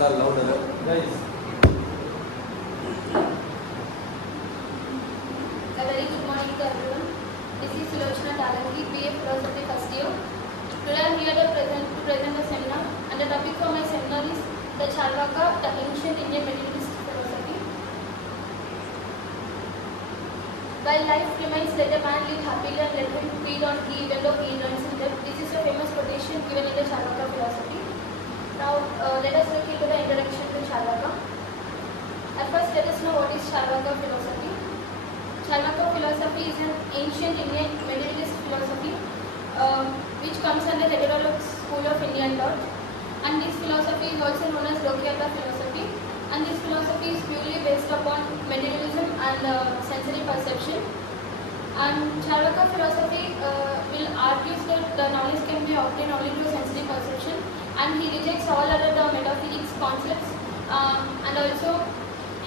Charvaka louder. Guys. A very good morning to everyone. This is Sulochana Talanki, BA Philosophy first year. Today I am here to present a seminar, and the topic for my seminar is the Charvaka, the ancient Indian materialist philosophy. While life remains, let a man live happily and let him feed on tea even though he runs in debt. This is a famous quotation given in the Charvaka philosophy. Now let us look into the introduction to Charvaka. At first, let us know what is Charvaka philosophy. Charvaka philosophy is an ancient Indian materialist philosophy which comes under the heterodox school of Indian thought, and this philosophy is also known as Sulochana philosophy, and this philosophy is purely based upon materialism and sensory perception. And Charvaka philosophy will argue that the knowledge can be obtained only through sensory perception, and he rejects all other the metaphysics concepts, and also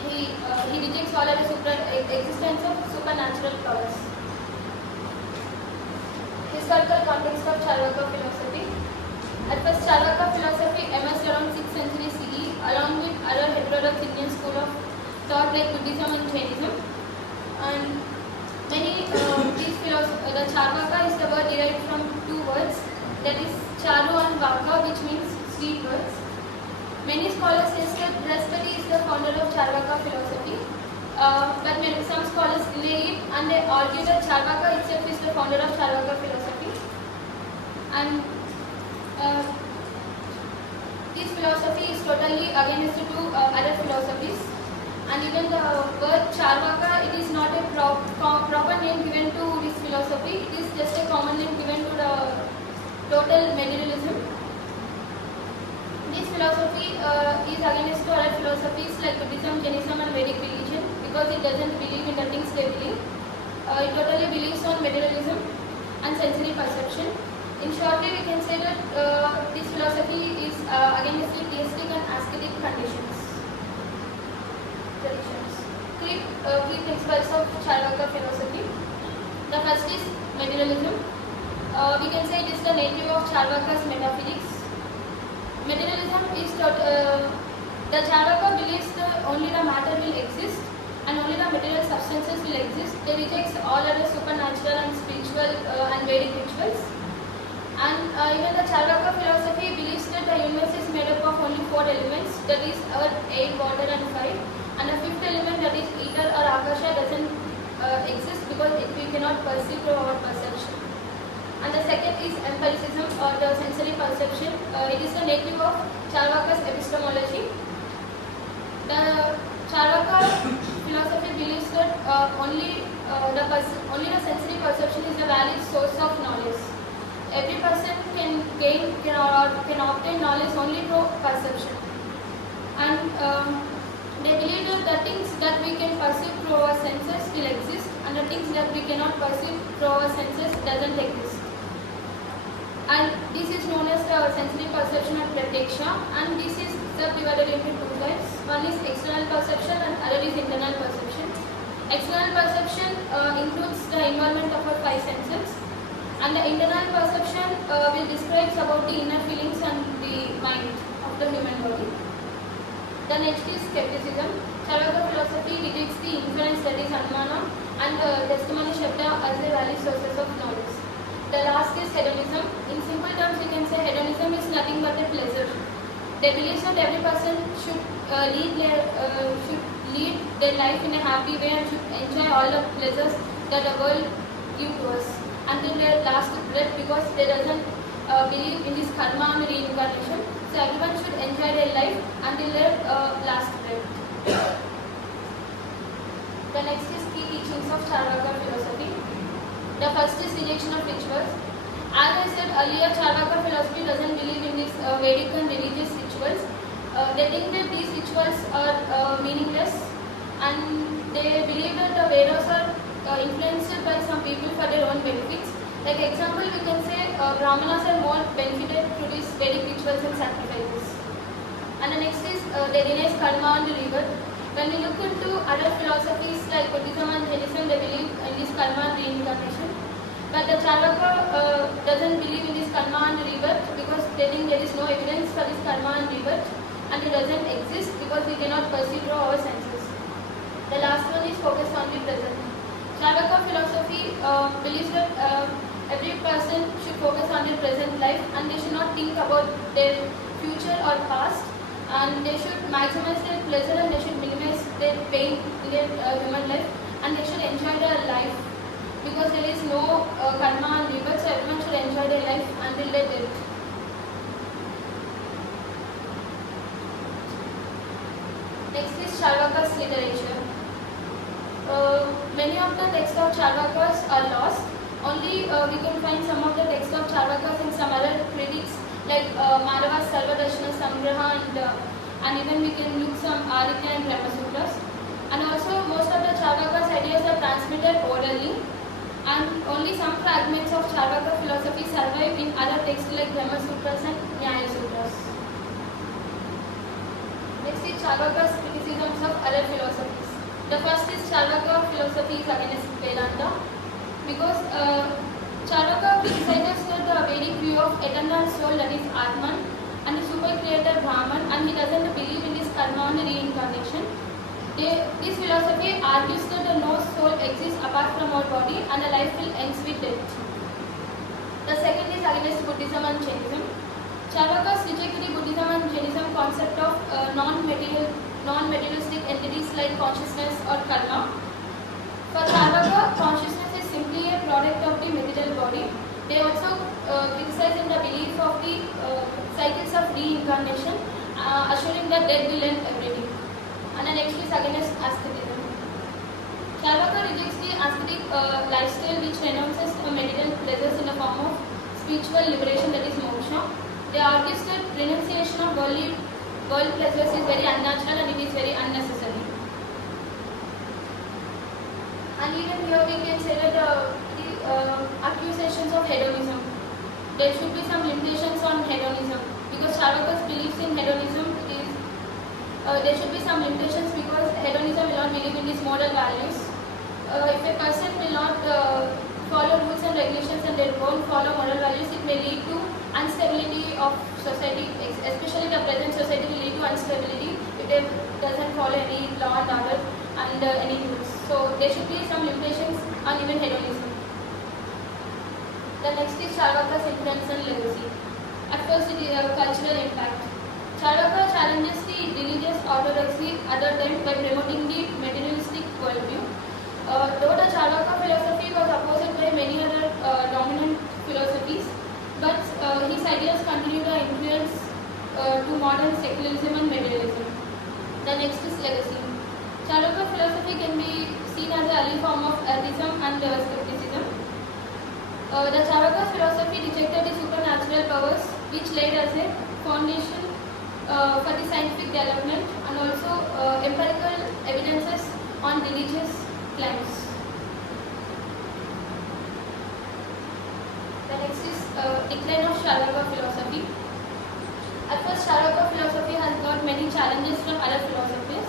he rejects all other existence of supernatural powers. Historical context of Charvaka philosophy. At first, Charvaka philosophy emerged around 6th century CE along with other heterodox Indian school of thought like Buddhism and Jainism. And many the Charvaka is the word derived from two words, that is Charu and Vaka, which means sweet words. Many scholars say that Brihaspati is the founder of Charvaka philosophy, but some scholars deny it and they argue that Charvaka itself is the founder of Charvaka philosophy. And this philosophy is totally against to other philosophies. And even the word Charvaka, it is not a proper name given to this philosophy. It is just a common name given to the total materialism. This philosophy is against to other philosophies like Buddhism, Jainism and Vedic religion because it doesn't believe in the things they believe. It totally believes on materialism and sensory perception. In shortly, we can say that this philosophy is against the theistic and ascetic traditions. Three key principles of Charvaka philosophy. The first is materialism. We can say it is the native of Charvaka's metaphysics. Materialism is the Charvaka believes that only the matter will exist and only the material substances will exist. They reject all other supernatural and spiritual and Vedic rituals. And even the Charvaka philosophy believes that the universe is made up of only 4 elements, that is earth, air, water and fire. And the 5th element, that is ether or akasha, doesn't exist because we cannot perceive through our perception. And the second is empiricism or the sensory perception. It is the native of Charvaka's epistemology. The Charvaka philosophy believes that only the sensory perception is the valid source of knowledge. Every person can obtain knowledge only through perception. And they believe that the things that we can perceive through our senses will exist, and the things that we cannot perceive through our senses doesn't exist. And this is known as the sensory perception of pratyaksha, and this is subdivided into 2 types. One is external perception and other is internal perception. External perception includes the environment of our 5 senses, and the internal perception will describe about the inner feelings and the mind of the human body. The next is skepticism. Charvaka philosophy rejects the inference, that is anumana, and testimony shabda as the valid sources of knowledge. The last is hedonism. In simple terms, we can say hedonism is nothing but a pleasure. They believe that every person should lead their life in a happy way and should enjoy all the pleasures that the world gives to us until their last breath, because they doesn't believe in this karma and reincarnation. So everyone should enjoy their life until their last breath. The next is key teachings of Charvaka philosophy. The first is rejection of rituals. As I said earlier, Charvaka philosophy doesn't believe in these Vedic and religious rituals. They think that these rituals are meaningless, and they believe that the Vedas are influenced by some people for their own benefits. Like example, we can say Brahmanas are more benefited through these Vedic rituals and sacrifices. And the next is they deny karma and rebirth. When we look into other philosophies like Buddhism and Jainism, they believe in this karma and reincarnation. But the Charvaka doesn't believe in this karma and rebirth because they think there is no evidence for this karma and rebirth. and it doesn't exist because we cannot perceive through our senses. The last one is focused on the present. Charvaka philosophy believes that every person should focus on their present life and they should not think about their future or past, and they should maximize their pleasure and they should minimize their pain in their human life, and they should enjoy their life because there is no karma and rebirth, so everyone should enjoy their life until their death. Next is Charvaka's literature. Many of the texts of Charvakas are lost. Only we can find some of the texts of Charvakas in some other critics like Madhava's Sarvadashna Sangraha, and even we can look some Aditya and Brahma Sutras. And also most of the Charvakas ideas are transmitted orally, and only some fragments of Charvaka philosophy survive in other texts like Brahma Sutras and Nyaya Sutras. Next is Charvaka's criticisms of other philosophies. The first is Charvaka philosophy is against Vedanta, because Charvaka criticizes the Vedic view of eternal soul, that is Atman, and the super creator Brahman, and he doesn't believe in this karma and reincarnation. This philosophy argues that no soul exists apart from our body and the life will end with death. The second is against Buddhism and Jainism. Charvakas reject the Buddhism and Jainism concept of non-materialistic entities like consciousness or karma. For Charvaka, consciousness is simply a product of the material body. They also criticize in the belief of the cycles of reincarnation, assuring that death will end everything. And the next is against asceticism. Charvaka rejects the ascetic lifestyle which renounces material pleasures in the form of spiritual liberation, that is moksha. They argue that renunciation of world pleasures is very unnatural and it is very unnecessary. And even here we can say that the accusations of hedonism. There should be some limitations on hedonism, because Charvaka's beliefs in hedonism is there should be some limitations, because hedonism will not believe in these moral values. If a person will not follow rules and regulations and they won't follow moral values, it may lead to instability of society, especially the present society will lead to instability if they doesn't follow any law and order and any rules. So there should be some limitations on even hedonism. The next is Charvaka's influence and legacy. At first it is a cultural impact. Charvaka challenges the religious orthodoxy other time by promoting the materialistic worldview. Though the Charvaka philosophy was opposed by many other dominant philosophies, but his ideas continue to influence to modern secularism and materialism. The next is legacy. Charvaka philosophy can be seen as an early form of atheism and skepticism. The Charvaka's philosophy rejected the supernatural powers, which laid as a foundation for the scientific development and also empirical evidences on religious claims. The next is decline of Charvaka philosophy. At first, Charvaka philosophy has got many challenges from other philosophies.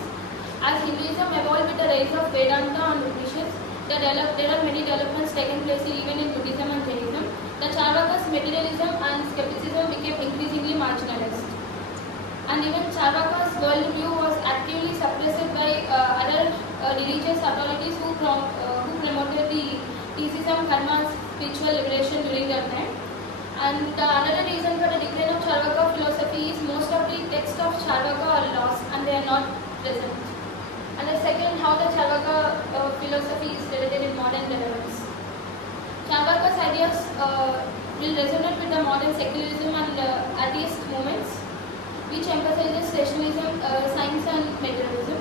As Hinduism evolved with the rise of Vedanta and Upanishads, there are many developments taken place even in Buddhism and Jainism. The Charvaka's materialism and skepticism became increasingly marginalized. And even Charvaka's worldview was actively suppressed by other religious authorities who promoted the theism, karma, spiritual liberation during that time. And another reason for the decline of Charvaka philosophy is most of the texts of Charvaka are lost and they are not present. And the second, how the Charvaka philosophy is related in modern relevance. Charvaka's ideas will resonate with the modern secularism and atheist movements, which emphasizes rationalism, science and materialism.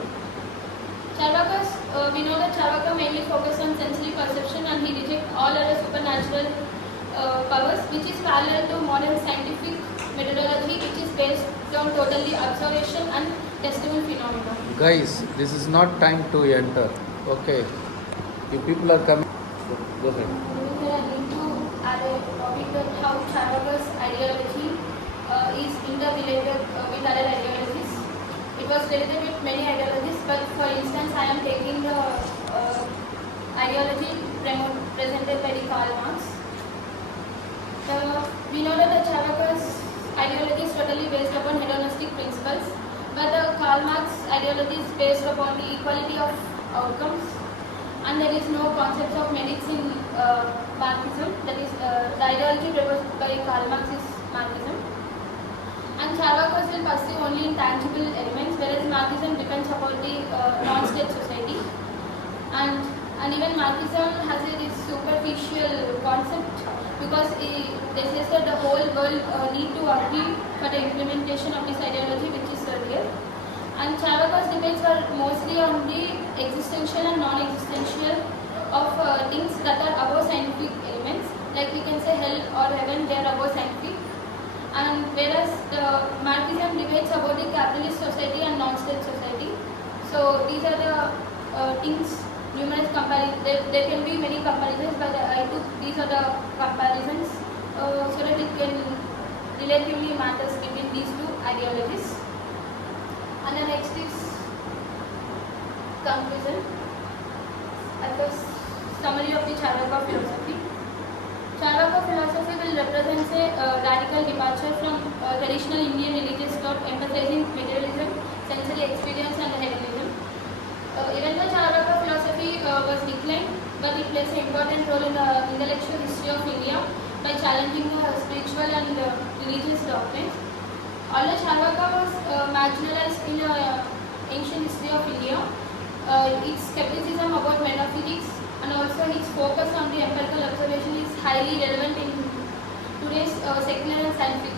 Charvaka's, we know that Charvaka mainly focuses on sensory perception and he rejects all other supernatural powers, which is parallel to modern scientific methodology, which is based on totally observation and testable phenomena. Guys, this is not time to enter. Okay. If people are coming, go ahead. I need to add a topic that how Charvaka's ideology is interrelated with other ideologies. It was related with many ideologies, but for instance, I am taking the ideology presented by the Karl Marx. We know that the Charvaka's ideology is totally based upon hedonistic principles, Karl Marx ideology is based upon the equality of outcomes, and there is no concept of merits in Marxism. That is, the ideology proposed by Karl Marx is Marxism. And Charvaka will pursue only intangible elements, whereas Marxism depends upon the non-state society. And even Marxism has this superficial concept because they say that the whole world need to agree for the implementation of this ideology, which is real. And Charvaka's debates were mostly on the existential and non-existential of things that are above scientific elements, like we can say hell or heaven, they are above scientific. And whereas the Marxism debates about the capitalist society and non-state society. So these are the things, numerous comparisons. There can be many comparisons, but I took these are the comparisons so that it can relatively matters between these two ideologies. And the next is conclusion. At the summary of the Charvaka philosophy. Charvaka philosophy will represent a radical departure from traditional Indian religious thought, emphasizing materialism, sensory experience, and hedonism. Even though Charvaka philosophy was declined, but it plays an important role in the intellectual history of India by challenging the spiritual and religious doctrines. Although Charvaka was marginalized in the ancient history of India, its skepticism about metaphysics and also its focus on the empirical observation is highly relevant in today's secular and scientific